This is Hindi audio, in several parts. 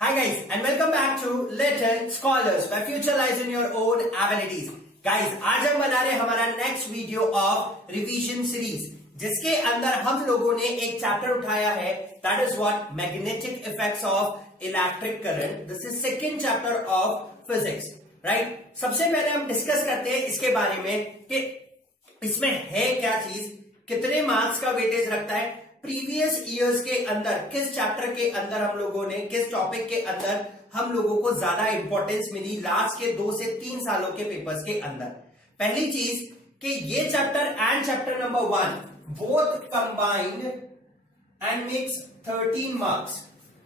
Hi guys and welcome back to Little Scholars where future lies in your own abilities. Guys, आज हम बना रहे हमारा next video of revision series जिसके अंदर हम लोगों ने एक चैप्टर उठाया है that is what magnetic effects of electric current. This is second chapter of physics, right. सबसे पहले हम डिस्कस करते हैं इसके बारे में कि इसमें है क्या चीज, कितने मार्क्स का वेटेज रखता है, प्रीवियस ईयर्स के अंदर किस चैप्टर के अंदर हम लोगों ने किस टॉपिक के अंदर हम लोगों को ज्यादा इंपॉर्टेंस मिली लास्ट के 2 से 3 सालों के पेपर्स के अंदर. पहली चीज कि ये chapter and chapter number 1 both combined and makes 13 marks.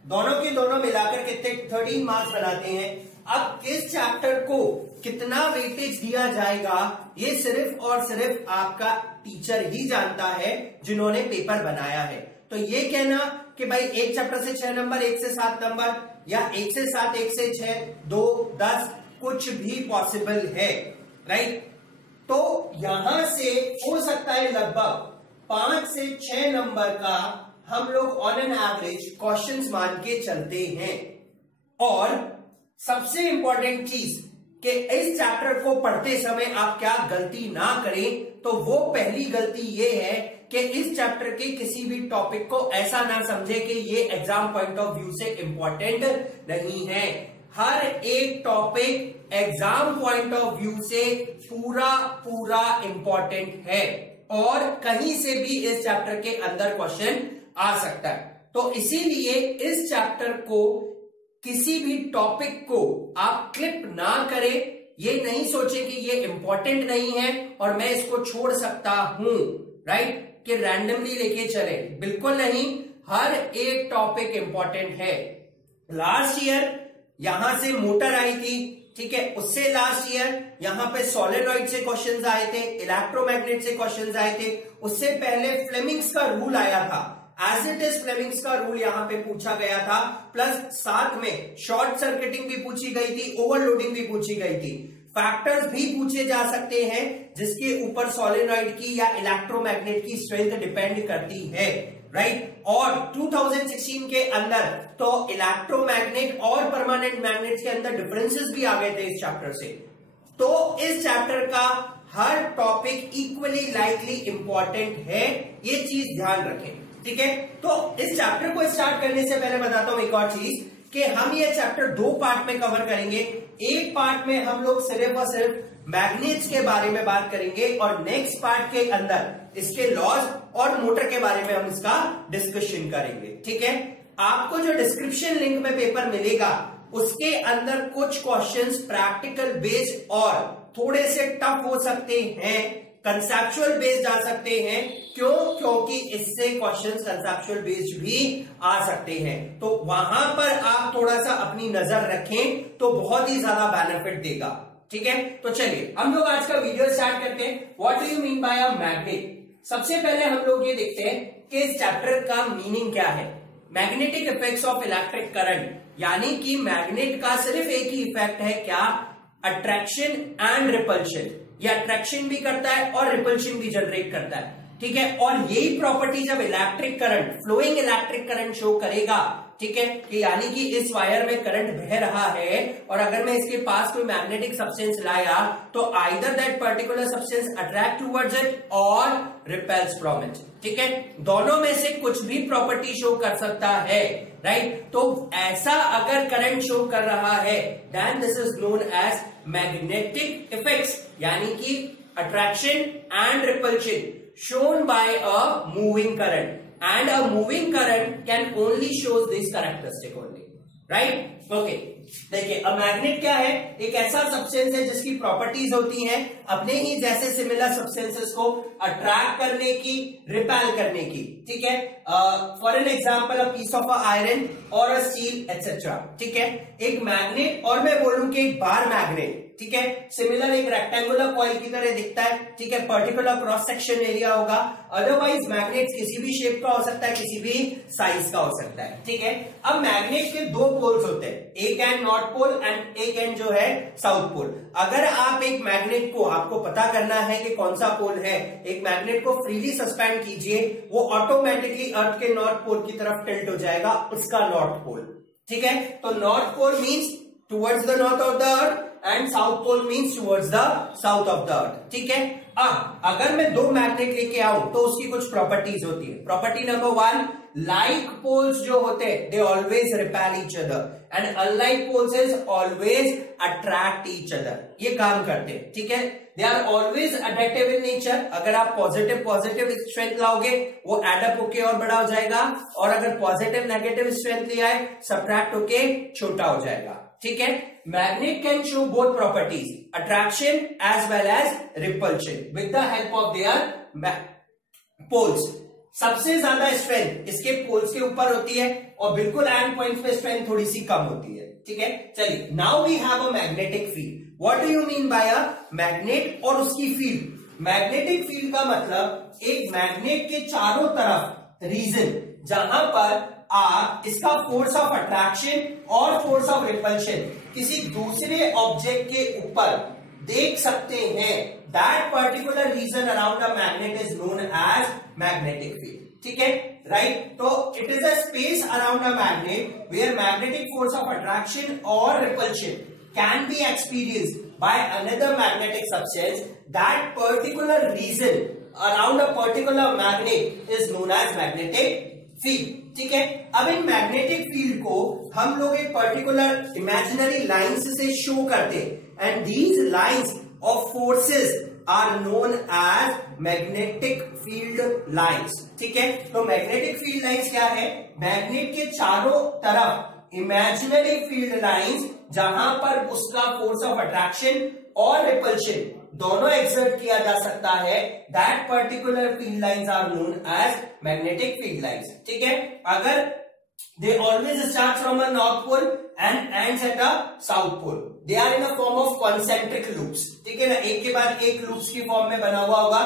दोनों के दोनों मिलाकर कितने 13 मार्क्स बनाते हैं. अब किस चैप्टर को कितना वेटेज दिया जाएगा ये सिर्फ और सिर्फ आपका टीचर ही जानता है जिन्होंने पेपर बनाया है. तो ये कहना कि भाई एक चैप्टर से 6 नंबर, 1 से 7 नंबर या 1 से 7, 1 से 6, 2, 10 कुछ भी पॉसिबल है, राइट. तो यहां से हो सकता है लगभग 5 से 6 नंबर का हम लोग ऑन एन एवरेज क्वेश्चंस मान के चलते हैं. और सबसे इंपॉर्टेंट चीज कि इस चैप्टर को पढ़ते समय आप क्या गलती ना करें, तो वो पहली गलती ये है कि इस चैप्टर के किसी भी टॉपिक को ऐसा ना समझे कि ये एग्जाम पॉइंट ऑफ व्यू से इंपॉर्टेंट नहीं है. हर एक topic exam point of view से पूरा इंपॉर्टेंट है और कहीं से भी इस चैप्टर के अंदर क्वेश्चन आ सकता है. तो इसीलिए इस चैप्टर को किसी भी टॉपिक को आप क्लिप ना करें. ये नहीं सोचे कि ये इंपॉर्टेंट नहीं है और मैं इसको छोड़ सकता हूं, राइट, कि रैंडमली लेके चले. बिल्कुल नहीं, हर एक टॉपिक इंपॉर्टेंट है. लास्ट ईयर यहां से मोटर आई थी, ठीक है. उससे लास्ट ईयर यहां पे सोलेनॉइड से क्वेश्चंस आए थे, इलेक्ट्रोमैग्नेट से क्वेश्चंस आए थे. उससे पहले फ्लेमिंग्स का रूल आया था, एज इट इज फ्लेमिंग्स का रूल यहां पे पूछा गया था. प्लस साथ में शॉर्ट सर्किटिंग भी पूछी गई थी, ओवरलोडिंग भी पूछी गई थी. फैक्टर्स भी पूछे जा सकते हैं जिसके ऊपर सोलेनॉइड की या इलेक्ट्रोमैग्नेट की स्ट्रेंथ डिपेंड करती है, राइट. और 2016 के अंदर तो इलेक्ट्रोमैग्नेट और परमानेंट मैग्नेट के अंदर डिफरेंसेस भी आ गए थे इस चैप्टर से. तो इस चैप्टर का हर टॉपिक इक्वली लाइकली इंपॉर्टेंट है, ये चीज ध्यान रखें, ठीक है. तो इस चैप्टर को स्टार्ट करने से पहले बताता हूं एक और चीज कि हम ये चैप्टर 2 पार्ट में कवर करेंगे. एक पार्ट में हम लोग सिर्फ और सिर्फ मैग्नेट्स के बारे में बात करेंगे और नेक्स्ट पार्ट के अंदर इसके लॉज और मोटर के बारे में हम इसका डिस्कशन करेंगे, ठीक है. आपको जो डिस्क्रिप्शन लिंक में पेपर मिलेगा उसके अंदर कुछ क्वेश्चंस प्रैक्टिकल बेस्ड और थोड़े से टफ हो सकते हैं, कंसेप्चुअल बेस्ड आ सकते हैं. क्योंकि इससे क्वेश्चंस कंसेप्चुअल बेस्ड भी आ सकते हैं. तो वहां पर आप थोड़ा सा अपनी नजर रखें तो बहुत ही ज्यादा बेनिफिट देगा, ठीक है. तो चलिए हम लोग आज का वीडियो स्टार्ट करते हैं. What do you mean by a magnet. सबसे पहले हम लोग ये देखते हैं कि इस चैप्टर का मीनिंग क्या है. Magnetic effects of electric current, यानी कि मैग्नेट का सिर्फ एक ही इफेक्ट है, क्या, अट्रैक्शन एंड रिपल्शन. ये अट्रैक्शन भी करता है और रिपल्शन भी जनरेट करता है, ठीक है. और यही प्रॉपर्टी जब electric current, flowing electric current show करेगा, ठीक है, कि यानी कि इस वायर में करंट बह रहा है और अगर मैं इसके पास कोई मैग्नेटिक सब्सटेंस लाया तो either that particular substance attract towards it और रिपेल्स फ्रॉम इट, ठीक है. दोनों में से कुछ भी प्रॉपर्टी शो कर सकता है, राइट. तो ऐसा अगर करंट शो कर रहा है then this is known as magnetic effects, यानी कि attraction and repulsion shown by a moving current, and a moving current can only shows this characteristic only, right. Okay, देखिए अब मैग्नेट क्या है, एक ऐसा सब्सटेंस है जिसकी प्रॉपर्टीज होती हैं अपने ही जैसे सिमिलर सब्सटेंसेस को अट्रैक्ट करने की, रिपेल करने की, ठीक है. For an example a piece of iron और अ स्टील एटसेट्रा, ठीक है. एक मैग्नेट और मैं बोलूं कि एक बार मैग्नेट, ठीक है, सिमिलर एक रेक्टेंगुलर कॉइल की तरह दिखता है, ठीक है. पर्टिकुलर क्रॉस सेक्शन एरिया होगा. अदरवाइज मैग्नेट किसी भी शेप का हो सकता है, किसी भी साइज का हो सकता है, ठीक है. अब मैग्नेट के 2 पोल्स होते हैं, एक एंड नॉर्थ पोल एंड एक एंड जो है साउथ पोल. अगर आप एक मैग्नेट को, आपको पता करना है कि कौन सा पोल है, एक मैग्नेट को फ्रीली सस्पेंड कीजिए, वो ऑटोमेटिकली अर्थ के नॉर्थ पोल की तरफ टिल्ट हो जाएगा, उसका नॉर्थ पोल, ठीक है, तो north pole means towards the north of the earth and south pole means towards the south of the earth. ठीक है, अगर मैं दो मैग्नेट लेके आऊं तो उसकी कुछ प्रॉपर्टीज होती है। प्रॉपर्टी नंबर 1, लाइक पोल्स जो होते हैं they always repel each other and unlike poles is always attract each other. ये काम करते हैं। ठीक है, they are always attractive in nature. अगर आप पॉजिटिव स्ट्रेंथ लाओगे वो एडअप होके और बड़ा हो जाएगा, और अगर पॉजिटिव नेगेटिव स्ट्रेंथ ले आए सब्ट्रैक्ट होके छोटा हो जाएगा। ठीक है, magnet can show both properties, attraction as well as repulsion with the help of their poles. सबसे ज्यादा स्ट्रेंथ इसके पोल्स के ऊपर होती है और बिल्कुल एंड पॉइंट्स पे स्ट्रेंथ थोड़ी सी कम होती है। ठीक है, चलिए now we have a magnetic field. What do you mean by a magnet और उसकी फील्ड? मैग्नेटिक फील्ड का मतलब एक मैग्नेट के चारों तरफ रीजन जहां पर आप इसका फोर्स ऑफ अट्रैक्शन और फोर्स ऑफ रिपल्शन किसी दूसरे ऑब्जेक्ट के ऊपर देख सकते हैं। That particular region around a magnet is known as magnetic field. ठीक है, राइट। तो it is a space around a magnet where magnetic force of attraction और repulsion can be experienced by another magnetic substance. That particular region around a particular magnet is known as magnetic field. ठीक है, अब इन मैग्नेटिक फील्ड को हम लोग एक पर्टिकुलर इमेजिनरी लाइंस से शो करते हैं and these lines of forces are known as magnetic field lines. ठीक है, तो मैग्नेटिक फील्ड लाइंस क्या है? मैग्नेट के चारों तरफ इमेजिनरी फील्ड लाइंस जहां पर उसका फोर्स ऑफ अट्रैक्शन और रिपल्शन दोनों एक्सर्ट किया जा सकता है। That particular field lines are known as magnetic field lines. ठीक है, अगर they always start from a north pole and ends at a south pole, they are in a form of concentric loops. ठीक है ना, एक के बाद एक लूप्स की फॉर्म में बना हुआ होगा।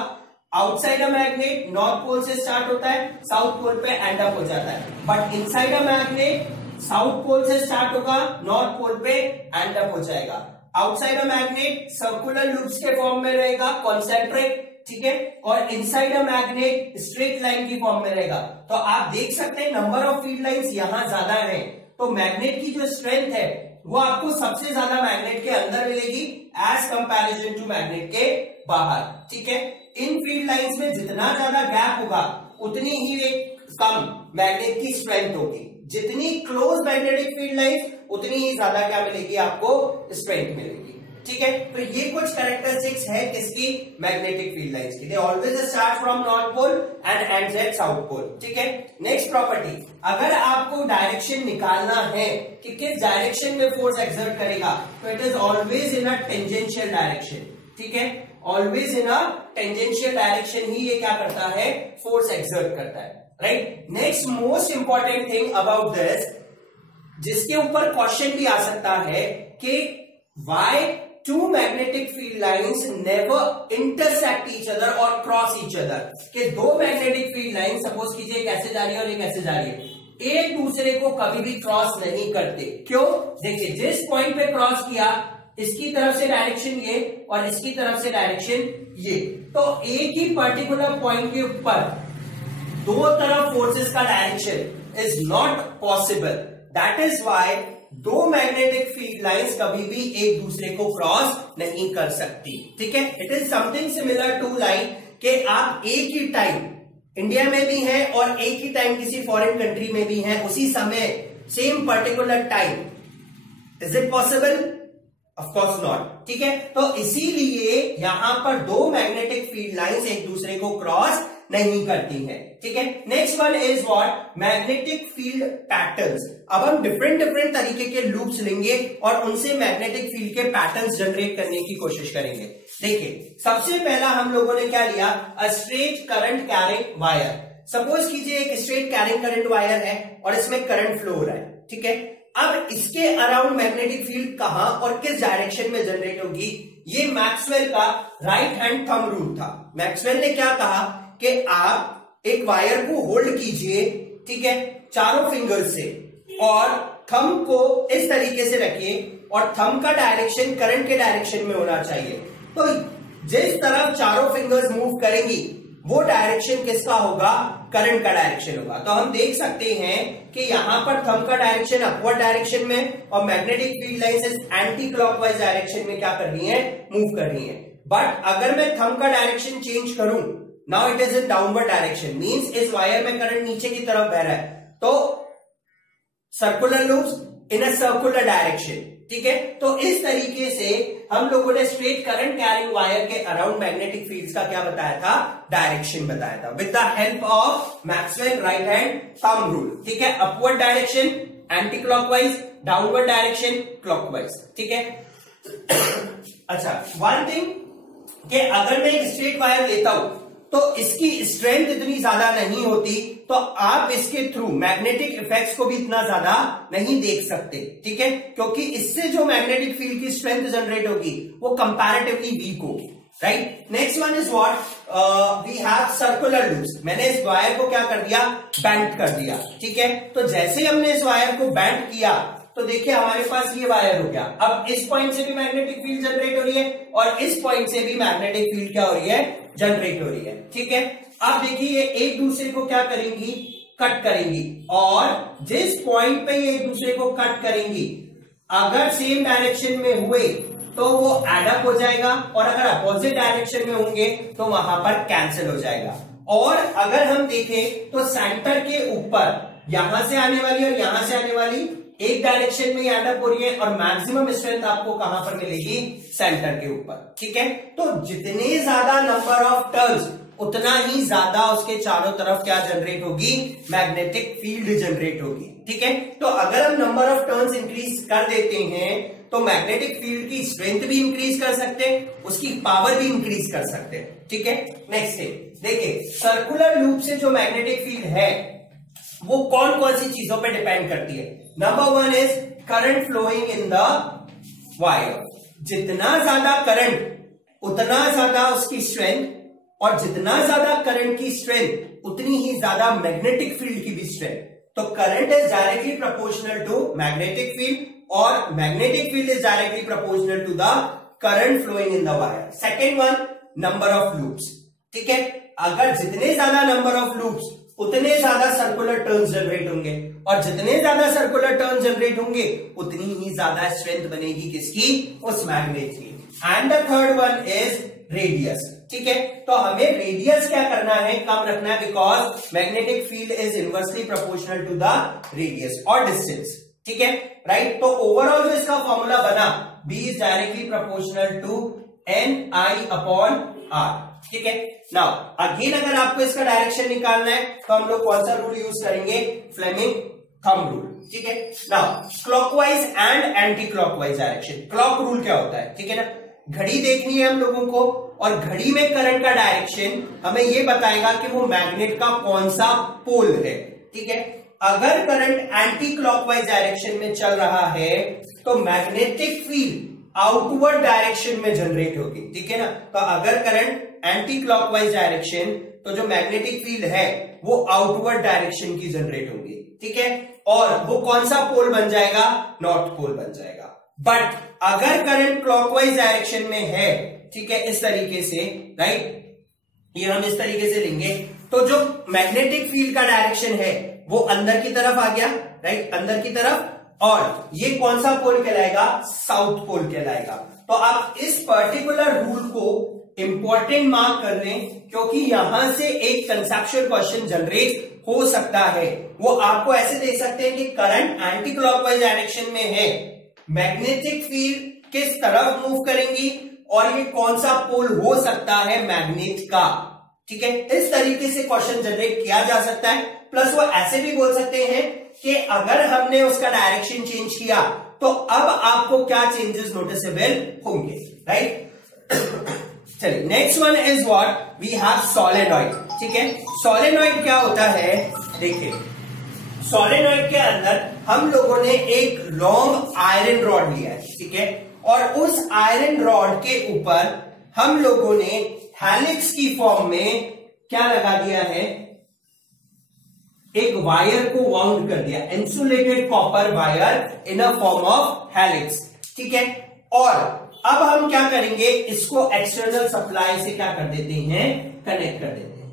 Outside a magnet north pole से स्टार्ट होता है, साउथ पोल पे एंड अप हो जाता है, but inside a magnet south pole से स्टार्ट होगा, नॉर्थ पोल पे एंड अप हो जाएगा। Outside a magnet circular loops के फॉर्म में रहेगा, कॉन्सेंट्रिक। ठीक है, और inside a magnet straight line की फॉर्म में रहेगा। तो आप देख सकते हैं नंबर ऑफ फील्ड लाइंस यहां ज्यादा है, तो मैग्नेट की जो स्ट्रेंथ है वो आपको सबसे ज्यादा मैग्नेट के अंदर मिलेगी एज कंपैरिजन टू मैग्नेट के बाहर। ठीक है, इन फील्ड लाइंस में जितना ज्यादा गैप होगा उतनी ही एक कम मैग्नेट की स्ट्रेंथ होगी। जितनी क्लोज मैग्नेटिक फील्ड लाइंस उतनी ही ज्यादा क्या मिलेगी आपको? स्ट्रेंथ मिलेगी। ठीक है, तो ये कुछ कैरेक्टरिस्टिक्स है किसकी? मैग्नेटिक फील्ड लाइंस की। They always start from north pole and ends at south pole. ठीक है, नेक्स्ट प्रॉपर्टी, अगर आपको डायरेक्शन निकालना है कि किस डायरेक्शन में फोर्स एक्सर्ट करेगा, तो it is always in a tangential direction. ठीक है, always in a tangential direction ही ये क्या करता है? फोर्स एक्सर्ट करता है। Right, next most important thing about this, जिसके ऊपर क्वेश्चन भी आ सकता है कि why two magnetic field lines never intersect each other और क्रॉस ईच अदर। कि दो मैग्नेटिक फील्ड लाइन सपोज कीजिए कैसे जा रही है और एक ऐसे जा रही है, एक दूसरे को कभी भी क्रॉस नहीं करते। क्यों? देखिए, जिस पॉइंट पे क्रॉस किया इसकी तरफ से डायरेक्शन ये और इसकी तरफ से डायरेक्शन ये, तो एक ही पर्टिकुलर पॉइंट के ऊपर दो तरफ फोर्सेस का direction is not possible. That is why दो मैग्नेटिक फील्ड लाइंस कभी भी एक दूसरे को क्रॉस नहीं कर सकती। ठीक है, it is something similar to line कि आप एक ही टाइम इंडिया में भी हैं और एक ही टाइम किसी फॉरेन कंट्री में भी हैं, उसी समय same particular time. Is it possible? Of course not. ठीक है, तो इसीलिए यहां पर दो मैग्नेटिक फील्ड लाइंस एक दूसरे को क्रॉस नहीं करती हैं। ठीक है, next one is what? Magnetic field patterns. अब हम डिफरेंट तरीके के लूप्स लेंगे और उनसे मैग्नेटिक फील्ड के पैटर्न्स जनरेट करने की कोशिश करेंगे। देखिए, सबसे पहला हम लोगों ने क्या लिया? A straight current carrying wire. Suppose कीजिए एक स्ट्रेट कैरिंग करंट वायर है और इसमें करंट फ्लो हो रहा है। ठीक है, अब इसके अराउंड मैग्नेटिक फील्ड कहां और किस डायरेक्शन में जनरेट होगी? ये मैक्सवेल का राइट हैंड थंब रूल था। मैक्सवेल ने क्या कहा कि आप एक वायर को होल्ड कीजिए, ठीक है, चारों फिंगर्स से, और थंब को इस तरीके से रखिए और थंब का डायरेक्शन करंट के डायरेक्शन में होना चाहिए। तो जिस तरफ चारों फिंगर्स मूव करेंगी वो डायरेक्शन किसका होगा? करंट का डायरेक्शन होगा। तो हम देख सकते हैं कि यहां पर थंब का डायरेक्शन अपवर्ड डायरेक्शन में और magnetic field lines anti clockwise direction में क्या कर रही है, मूव कर रही है। बट अगर मैं थंब का डायरेक्शन चेंज करूं, now it is in downward direction, means इस वायर में करंट नीचे की तरफ बह रहा है, तो circular loops in a circular direction, ठीक है। तो इस तरीके से हम लोगों ने स्ट्रेट करंट कैरिंग वायर के अराउंड मैग्नेटिक फील्ड्स का क्या बताया था, डायरेक्शन बताया था, with the help of Maxwell right hand thumb rule, ठीक है। Upward direction anti clockwise, downward direction clockwise, ठीक है। अच्छा, वन थिंग कि अगर मैं एक स्ट्रेट वायर लेता हूं तो इसकी स्ट्रेंथ इतनी ज्यादा नहीं होती, तो आप इसके थ्रू मैग्नेटिक इफेक्ट्स को भी इतना ज्यादा नहीं देख सकते, ठीक है, क्योंकि इससे जो मैग्नेटिक फील्ड की स्ट्रेंथ जनरेट होगी वो कंपैरेटिवली वीक होगी, right. Next one is what we have circular loops. मैंने इस वायर को क्या कर दिया, बेंड कर दिया, ठीक है। तो जैसे हमने इस वायर को बेंड किया तो देखिए हमारे पास ये वायर हो गया। अब इस पॉइंट से भी मैग्नेटिक फील्ड जनरेट हो रही है और इस पॉइंट से भी मैग्नेटिक फील्ड क्या हो रही है, जनरेट हो रही है, ठीक है। अब देखिए ये एक दूसरे को क्या करेंगी, कट करेंगी, और जिस पॉइंट पे ये एक दूसरे को कट करेंगी अगर सेम डायरेक्शन में हुए तो वो एडअप हो जाएगा, और अगर अपोजिट डायरेक्शन में होंगे तो वहां पर कैंसिल हो जाएगा। और अगर हम देखें तो सेंटर के ऊपर यहां से आने वाली और यहां से आने वाली एक डायरेक्शन में एडअप हो रही है, और मैक्सिमम स्ट्रेंथ आपको कहां पर मिलेगी, सेंटर के ऊपर, ठीक है। तो जितने ज्यादा नंबर ऑफ टर्न्स उतना ही ज्यादा उसके चारों तरफ क्या जनरेट होगी, मैग्नेटिक फील्ड जनरेट होगी, ठीक है। तो अगर हम नंबर ऑफ टर्न्स इंक्रीज कर देते हैं तो मैग्नेटिक फील्ड की स्ट्रेंथ भी इंक्रीज कर सकते हैं, उसकी पावर भी इंक्रीज कर सकते हैं, ठीक है। नेक्स्ट देखिए, सर्कुलर लूप से जो मैग्नेटिक फील्ड है वो कौन कौन सी चीजों पे डिपेंड करती है। Number one is current flowing in the wire. जितना ज्यादा करंट उतना ज्यादा उसकी स्ट्रेंथ, और जितना ज्यादा करंट की स्ट्रेंथ उतनी ही ज्यादा मैग्नेटिक फील्ड की भी स्ट्रेंथ। तो current is directly proportional to magnetic field, और magnetic field is directly proportional to the current flowing in the wire. Second one, number of loops, ठीक है। अगर जितने ज्यादा नंबर ऑफ लूप्स उतने ज्यादा सर्कुलर टर्न्स जनरेट होंगे, और जितने ज्यादा सर्कुलर टर्न जनरेट होंगे उतनी ही ज्यादा स्ट्रेंथ बनेगी किसकी, उस मैग्नेट की। And the third one is radius, ठीक है। तो हमें रेडियस क्या करना है, कम रखना है, because magnetic field is inversely proportional to the radius और डिस्टेंस, ठीक है, राइट। तो ओवरऑल जो इसका फॉर्मूला बना, B is directly proportional to NI/R, ठीक है। नाउ अगेन अगर आपको इसका डायरेक्शन निकालना है तो हम लोग कौन सा रूल यूज करेंगे, फ्लेमिंग थंब रूल, ठीक है। Now clockwise and anti clockwise direction, clock rule क्या होता है, ठीक है ना। घड़ी देखनी है हम लोगों को, और घड़ी में करंट का डायरेक्शन हमें ये बताएगा कि वो मैग्नेट का कौन सा पोल है, ठीक है। अगर करंट एंटी क्लॉकवाइज डायरेक्शन में चल रहा है तो मैग्नेटिक फील्ड आउटवर्ड डायरेक्शन में जनरेट होगी, ठीक है ना। तो अगर करंट एंटी क्लॉकवाइज डायरेक्शन, तो जो मैग्नेटिक फील्ड है वो आउटवर्ड डायरेक्शन की जनरेट होगी, ठीक है। और वो कौन सा पोल बन जाएगा, नॉर्थ पोल बन जाएगा। बट अगर करंट क्लॉकवाइज डायरेक्शन में है, ठीक है, इस तरीके से, राइट, ये हम इस तरीके से लेंगे, तो जो मैग्नेटिक फील्ड का डायरेक्शन है वो अंदर की तरफ आ गया, राइट, अंदर की तरफ, और ये कौन सा पोल कहलाएगा, साउथ पोल कहलाएगा। तो आप इस पर्टिकुलर रूल को इंपॉर्टेंट मार्क कर लें, क्योंकि यहां से एक कंसेप्चुअल क्वेश्चन जनरेट हो सकता है। वो आपको ऐसे देख सकते हैं कि करंट एंटी क्लॉकवाइज डायरेक्शन में है, मैग्नेटिक फील्ड किस तरफ मूव करेंगी, और ये कौन सा पोल हो सकता है मैग्नेट का, ठीक है। इस तरीके से क्वेश्चन जनरेट किया जा सकता है। प्लस वो ऐसे भी बोल सकते हैं कि अगर हमने उसका डायरेक्शन चेंज किया तो अब आपको क्या चेंजेस नोटिसेबल होंगे, राइट। चलिए, next one is what we have solenoid, ठीक है। सोलेनॉइड क्या होता है, देखिए, सोलेनॉइड के अंदर हम लोगों ने एक लॉन्ग आयरन रॉड लिया है, ठीक है, और उस आयरन रॉड के ऊपर हम लोगों ने हेलिक्स की फॉर्म में क्या लगा दिया है, एक वायर को वाउंड कर दिया, insulated copper wire in a form of helix, ठीक है। और अब हम क्या करेंगे, इसको एक्सटर्नल सप्लाई से क्या कर देते हैं, कनेक्ट कर देते हैं,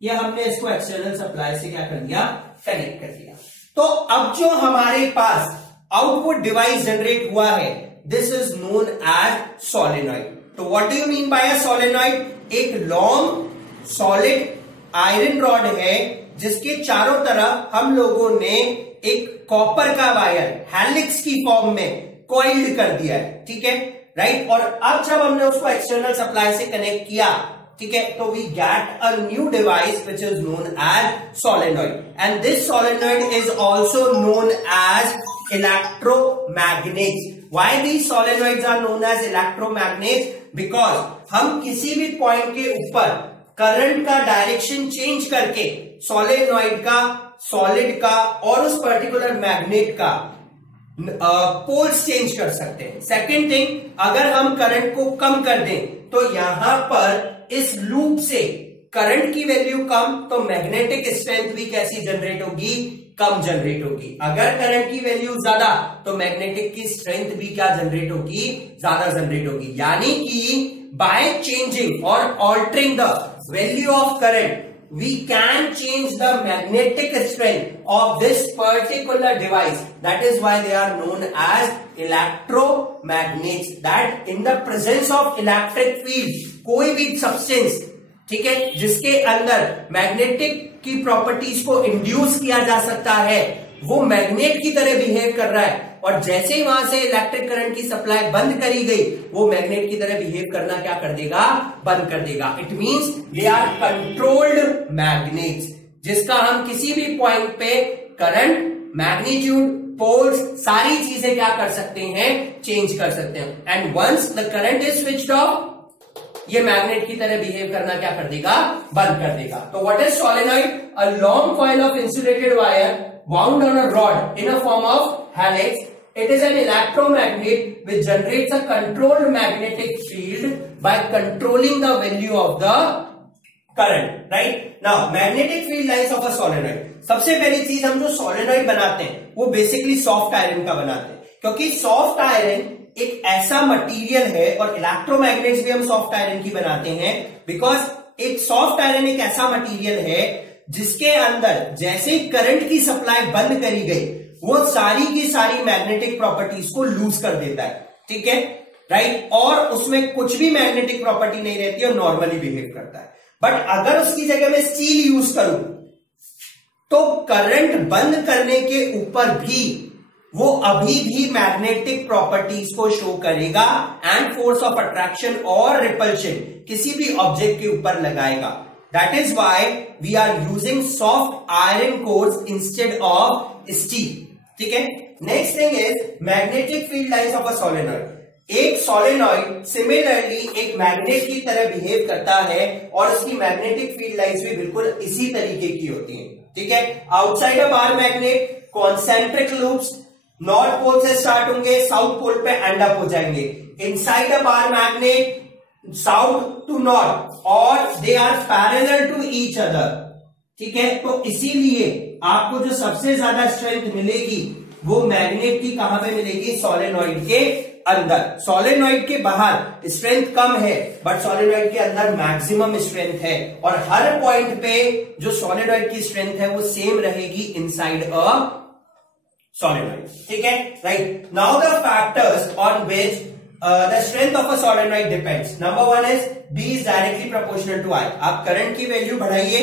ये हमने इसको एक्सटर्नल सप्लाई से क्या कर दिया, कनेक्ट कर दिया। तो अब जो हमारे पास आउटपुट डिवाइस जनरेट हुआ है, this is known as solenoid. तो what do you mean by a solenoid? एक लॉन्ग सॉलिड आयरन रॉड है जिसके चारों तरफ हम लोगों ने एक कॉपर का वायर हेलिक्स की फॉर्म में कॉइल्ड कर दिया है, ठीक है, राइट। और अब जब हमने उसको एक्सटर्नल सप्लाई से कनेक्ट किया, ठीक है, तो we get a new device which is known as solenoid, and this solenoid is also known as electromagnets. Why these solenoids are known as electromagnets? Because हम किसी भी पॉइंट के ऊपर करंट का डायरेक्शन चेंज करके सोलेनॉइड का, सॉलिड का और उस पर्टिकुलर मैग्नेट का पोल्स चेंज कर सकते हैं। सेकेंड थिंग, अगर हम करंट को कम कर दें तो यहां पर इस लूप से करंट की वैल्यू कम, तो मैग्नेटिक स्ट्रेंथ भी कैसी जनरेट होगी, कम जनरेट होगी। अगर करंट की वैल्यू ज्यादा, तो मैग्नेटिक की स्ट्रेंथ भी क्या जनरेट होगी, ज्यादा जनरेट होगी। यानी कि बाय चेंजिंग और altering the value of current, we can change the magnetic strength of this particular device. That is why they are known as electromagnets. That in the presence of electric field, कोई भी substance, ठीक है, जिसके अंदर मैग्नेटिक की प्रॉपर्टीज को इंड्यूस किया जा सकता है, वो मैग्नेट की तरह बिहेव कर रहा है, और जैसे ही वहां से इलेक्ट्रिक करंट की सप्लाई बंद करी गई, वो मैग्नेट की तरह बिहेव करना क्या कर देगा, बंद कर देगा। It means they are controlled magnets, जिसका हम किसी भी पॉइंट पे करंट, मैग्नीट्यूड, पोल्स, सारी चीजें क्या कर सकते हैं, चेंज कर सकते हैं। And once the current is switched off, ये मैग्नेट की तरह बिहेव करना क्या कर देगा, बंद कर देगा। तो what is solenoid? A long coil of insulated wire wound on a rod in a form of helix. It is an electromagnet which generates a controlled magnetic field by controlling the value of the current. Right? Now, magnetic field lines of a solenoid. सबसे पहली चीज, हम जो सोलेनॉइड बनाते हैं वो बेसिकली सॉफ्ट आयरन का बनाते हैं, क्योंकि सॉफ्ट आयरन एक ऐसा मटेरियल है, और इलेक्ट्रोमैग्नेट्स भी हम सॉफ्ट आयरन की बनाते हैं, बिकॉज एक सॉफ्ट आयरन एक ऐसा मटेरियल है जिसके अंदर जैसे ही करंट की सप्लाई बंद करी गई, वो सारी की सारी मैग्नेटिक प्रॉपर्टीज को लूज कर देता है, ठीक है, राइट, और उसमें कुछ भी मैग्नेटिक प्रॉपर्टी नहीं रहती और नॉर्मली बिहेव करता है। बट अगर उसकी जगह में स्टील यूज करूं, तो करंट बंद करने के ऊपर भी वो अभी भी मैग्नेटिक प्रॉपर्टीज को शो करेगा, एंड फोर्स ऑफ अट्रैक्शन और रिपल्शन किसी भी ऑब्जेक्ट के ऊपर लगाएगा। That is why we are using soft iron cores instead of steel. ठीक है। Next thing is magnetic field lines of a solenoid. एक सोलेनॉइड सिमिलरली एक मैग्नेट की तरह बिहेव करता है, और उसकी मैग्नेटिक फील्ड लाइंस भी बिल्कुल इसी तरीके की होती हैं, ठीक है। Outside a bar magnet concentric loops north pole से स्टार्ट होंगे, साउथ पोल पे एंड अप हो जाएंगे। Inside a bar magnet south to north, और they are parallel to each other, ठीक है। तो इसीलिए आपको जो सबसे ज्यादा स्ट्रेंथ मिलेगी वो मैग्नेट की कहां पे मिलेगी, सोलेनॉइड के अंदर। सोलेनॉइड के बाहर स्ट्रेंथ कम है, बट सोलेनॉइड के अंदर मैक्सिमम स्ट्रेंथ है, और हर पॉइंट पे जो सोलेनॉइड की स्ट्रेंथ है वो सेम रहेगी इनसाइड अ सोलेनॉइड, ठीक है, right. Now the factors on which the strength of a solenoid depends. Number one is B is directly proportional to I. आप करंट की वैल्यू बढ़ाइए,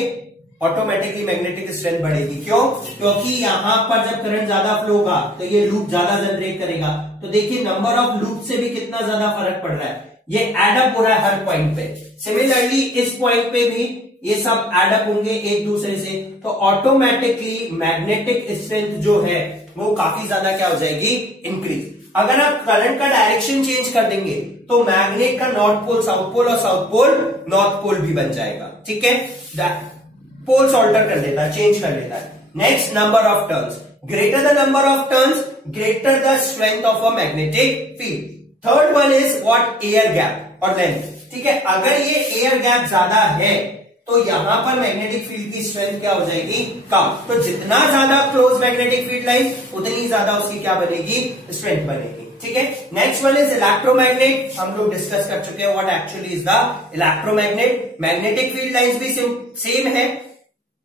ऑटोमेटिकली मैग्नेटिक स्ट्रेंथ बढ़ेगी। क्यों? क्योंकि यहां पर जब करंट ज्यादा फ्लो होगा तो ये लूप ज्यादा जनरेट करेगा। तो देखिए नंबर ऑफ लूप से भी कितना ज्यादा फर्क पड़ रहा है, ये एडअप हो रहा है हर पॉइंट पे। सिमिलरली इस पॉइंट पे भी ये सब एडअप होंगे एक दूसरे से, तो ऑटोमेटिकली मैग्नेटिक स्ट्रेंथ जो है वो काफी ज्यादा क्या हो जाएगी, इंक्रीज। अगर आप करंट का डायरेक्शन चेंज कर देंगे तो मैग्नेट का नॉर्थ पोल साउथ पोल और साउथ पोल नॉर्थ पोल भी बन जाएगा, ठीक है। पोल्स ऑल्टर कर देता है, चेंज कर लेता है। Next, number of turns. Greater the number of turns, greater the strength of a magnetic field. Third one is what, air gap और लेंथ, ठीक है। अगर ये एयर गैप ज्यादा है तो यहां पर मैग्नेटिक फील्ड की स्ट्रेंथ क्या हो जाएगी, कम। तो जितना ज्यादा क्लोज मैग्नेटिक फील्ड लाइन, उतनी ज्यादा उसकी क्या बनेगी, स्ट्रेंथ बनेगी, ठीक है। Next one is electromagnet. हम लोग डिस्कस कर चुके हैं what actually is the electromagnet. Magnetic field lines भी सेम है,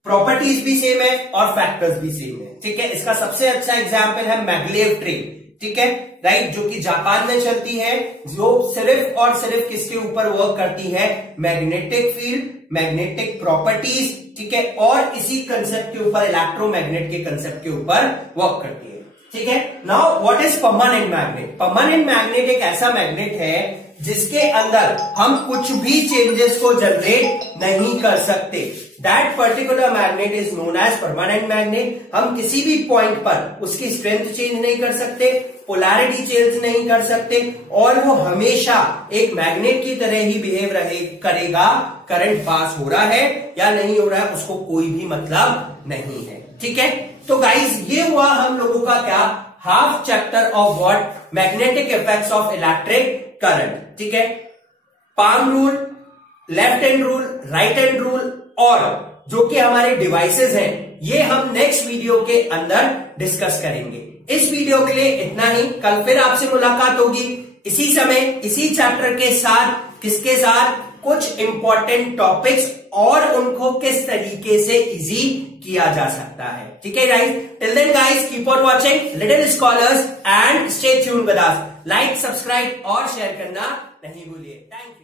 प्रॉपर्टीज भी सेम है और फैक्टर्स भी सेम है। ठीक है, इसका सबसे अच्छा एग्जांपल है मैग्लेव ट्रेन। ठीक है, राइट, जो कि जापान में चलती है, जो सिर्फ और सिर्फ किसके ऊपर वर्क करती है, मैग्नेटिक फील्ड, मैग्नेटिक प्रॉपर्टीज, ठीक है, और इसी कंसेप्ट के ऊपर, इलेक्ट्रोमैग्नेट के कंसेप्ट के ऊपर वर्क करती है। ठीक है, now what is permanent magnet? Permanent magnet एक ऐसा मैग्नेट है जिसके अंदर हम कुछ भी चेंजेस को जनरेट नहीं कर सकते। That particular magnet is known as permanent magnet. हम किसी भी पॉइंट पर उसकी स्ट्रेंथ चेंज नहीं कर सकते, पोलैरिटी चेंज नहीं कर सकते, और वो हमेशा एक मैग्नेट की तरह ही बिहेव करेगा। करंट पास हो रहा है या नहीं हो रहा है उसको कोई भी मतलब नहीं है। ठीक है, तो गाइज ये हुआ हम लोगों का क्या, half chapter of what, magnetic effects of electric current. ठीक है, palm rule, left hand rule, right hand rule, और जो कि हमारे डिवाइसेस हैं, ये हम नेक्स्ट वीडियो के अंदर डिस्कस करेंगे। इस वीडियो के लिए इतना ही। कल फिर आपसे मुलाकात होगी इसी समय, इसी चैप्टर के साथ। किसके साथ? कुछ इंपॉर्टेंट टॉपिक्स और उनको किस तरीके से इजी किया जा सकता है। ठीक है guys, till then guys keep on watching Little Scholars and stay tuned with us. Like, subscribe और शेयर करना नहीं भूलिए। Thank you.